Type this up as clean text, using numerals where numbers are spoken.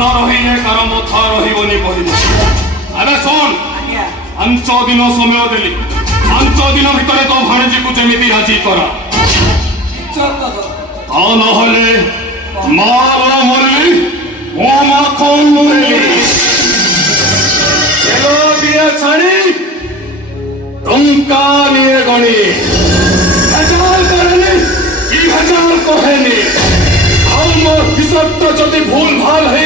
न रही कार मथा रही कहली अरे शुण 5 दिन समय देली 5 दिन भितर तो भाणीजी को जमी राजी करा मार मरली मामा कौन मरली चलो दिया छाड़ी टंका निये गणी भेजाल करेनी कि भेजाल कहेनी हम हिसाब तो जदि भूल भाल है